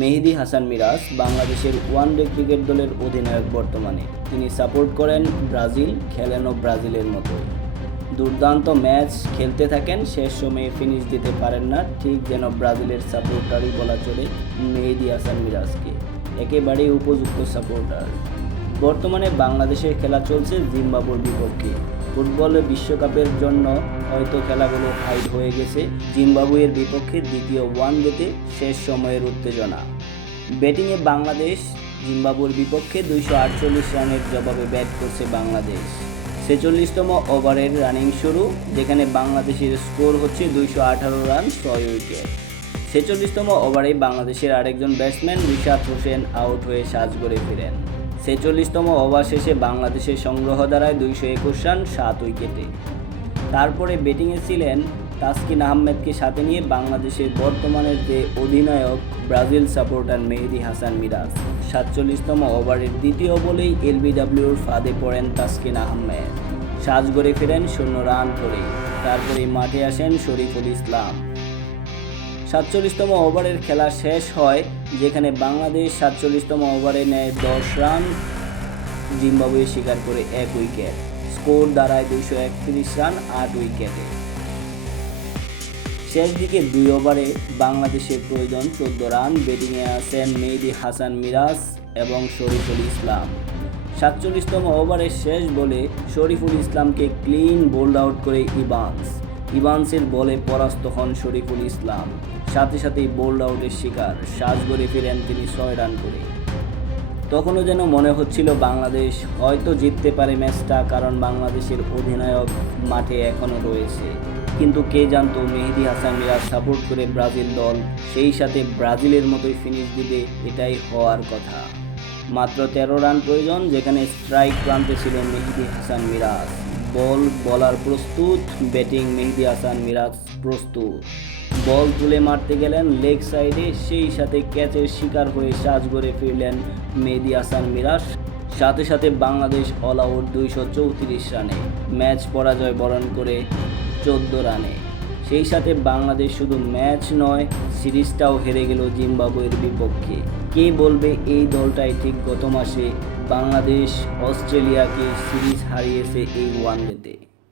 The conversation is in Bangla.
মেহেদী হাসান মিরাজ বাংলাদেশের ওয়ানডে ক্রিকেট দলের অধিনায়ক বর্তমানে। তিনি সাপোর্ট করেন ব্রাজিল, খেলেনও ব্রাজিলের মতোই। দুর্দান্ত ম্যাচ খেলতে থাকেন, শেষ সময়ে ফিনিশ দিতে পারেন না, ঠিক যেন ব্রাজিলের সাপোর্টারই বলা চলে মেহেদী হাসান মিরাজকে। একেবারেই উপযুক্ত সাপোর্টার। বর্তমানে বাংলাদেশের খেলা চলছে জিম্বাবুয়ের বিপক্ষে। ফুটবল বিশ্বকাপের জন্য হয়তো খেলাগুলো হাইড হয়ে গেছে। জিম্বাবুয়ের বিপক্ষে দ্বিতীয় ওয়ানডেতে শেষ সময়ের উত্তেজনা। ব্যাটিংয়ে বাংলাদেশ জিম্বাবুয়ের বিপক্ষে 248 রানের জবাবে ব্যাট করছে বাংলাদেশ। 46তম ওভারের রানিং শুরু, যেখানে বাংলাদেশের স্কোর হচ্ছে 218 রান 6 উইকেট। 46তম ওভারে বাংলাদেশের আরেকজন ব্যাটসম্যান রিশাদ হোসেন আউট হয়ে সাজঘরে ফিরেন। 46তম ওভার শেষে বাংলাদেশের সংগ্রহ দ্বারায় 221 রান 7 উইকেটে। তারপরে ব্যাটিংয়ে ছিলেন তাসকিন আহমেদকে সাথে নিয়ে বাংলাদেশের বর্তমানের যে অধিনায়ক ব্রাজিল সাপোর্টার মেহেদী হাসান মিরাজ। 47তম ওভারের দ্বিতীয় বলেই এলবিডব্লিউর ফাঁদে পড়েন তাসকিন আহমেদ, সাজঘরে ফেরেন 0 রান করে। তারপরে মাঠে আসেন শরীফুল ইসলাম। 47তম ওভারের খেলা শেষ হয়, যেখানে বাংলাদেশ 47তম ওভারে নেয় 10 রান, জিম্বাবুয়ে শিকার করে 1 উইকেট। স্কোর দাঁড়ায় 231 রান 8 উইকেটে। শেষ দিকে 2 ওভারে বাংলাদেশের প্রয়োজন 14 রান। ব্যাটিংয়ে আছেন মেহেদী হাসান মিরাজ এবং শরীফুল ইসলাম। 47তম ওভারের শেষ বলে শরীফুল ইসলামকে ক্লিন বোল্ড আউট করে ইভান্সের বলে পরাস্ত হন শরীফুল ইসলাম। সাথে সাথেই বোল্ড আউটের শিকার, সাজঘরে ফিরেন তিনি 6 রান করে। তখনও যেন মনে হচ্ছিল বাংলাদেশ হয়তো জিততে পারে ম্যাচটা, কারণ বাংলাদেশের অধিনায়ক মাঠে এখনও রয়েছে। কিন্তু কে জানতো মেহেদী হাসান মিরাজ সাপোর্ট করে ব্রাজিল দল সেই সাথে ব্রাজিলের মতোই ফিনিশ দিবে, এটাই হওয়ার কথা। মাত্র 13 রান প্রয়োজন, যেখানে স্ট্রাইক প্রান্তে ছিল মেহেদী হাসান মিরাজ। বলার প্রস্তুত, ব্যাটিং মেহেদী হাসান মিরাজ প্রস্তুত। বল তুলে মারতে গেলেন লেগ সাইডে, সেই সাথে ক্যাচের শিকার হয়ে সাজঘরে ফিরলেন মেহেদী হাসান মিরাজ। সাথে সাথে বাংলাদেশ অল আউট 234 রানে, ম্যাচ পরাজয় বরণ করে 14 রানে। সেই সাথে বাংলাদেশ শুধু ম্যাচ নয়, সিরিজটাও হেরে গেল জিম্বাবুয়ের বিপক্ষে। কে বলবে এই দলটাই ঠিক গত মাসে বাংলাদেশ অস্ট্রেলিয়াকে সিরিজ হারিয়েছে এই ওয়ানডেতে।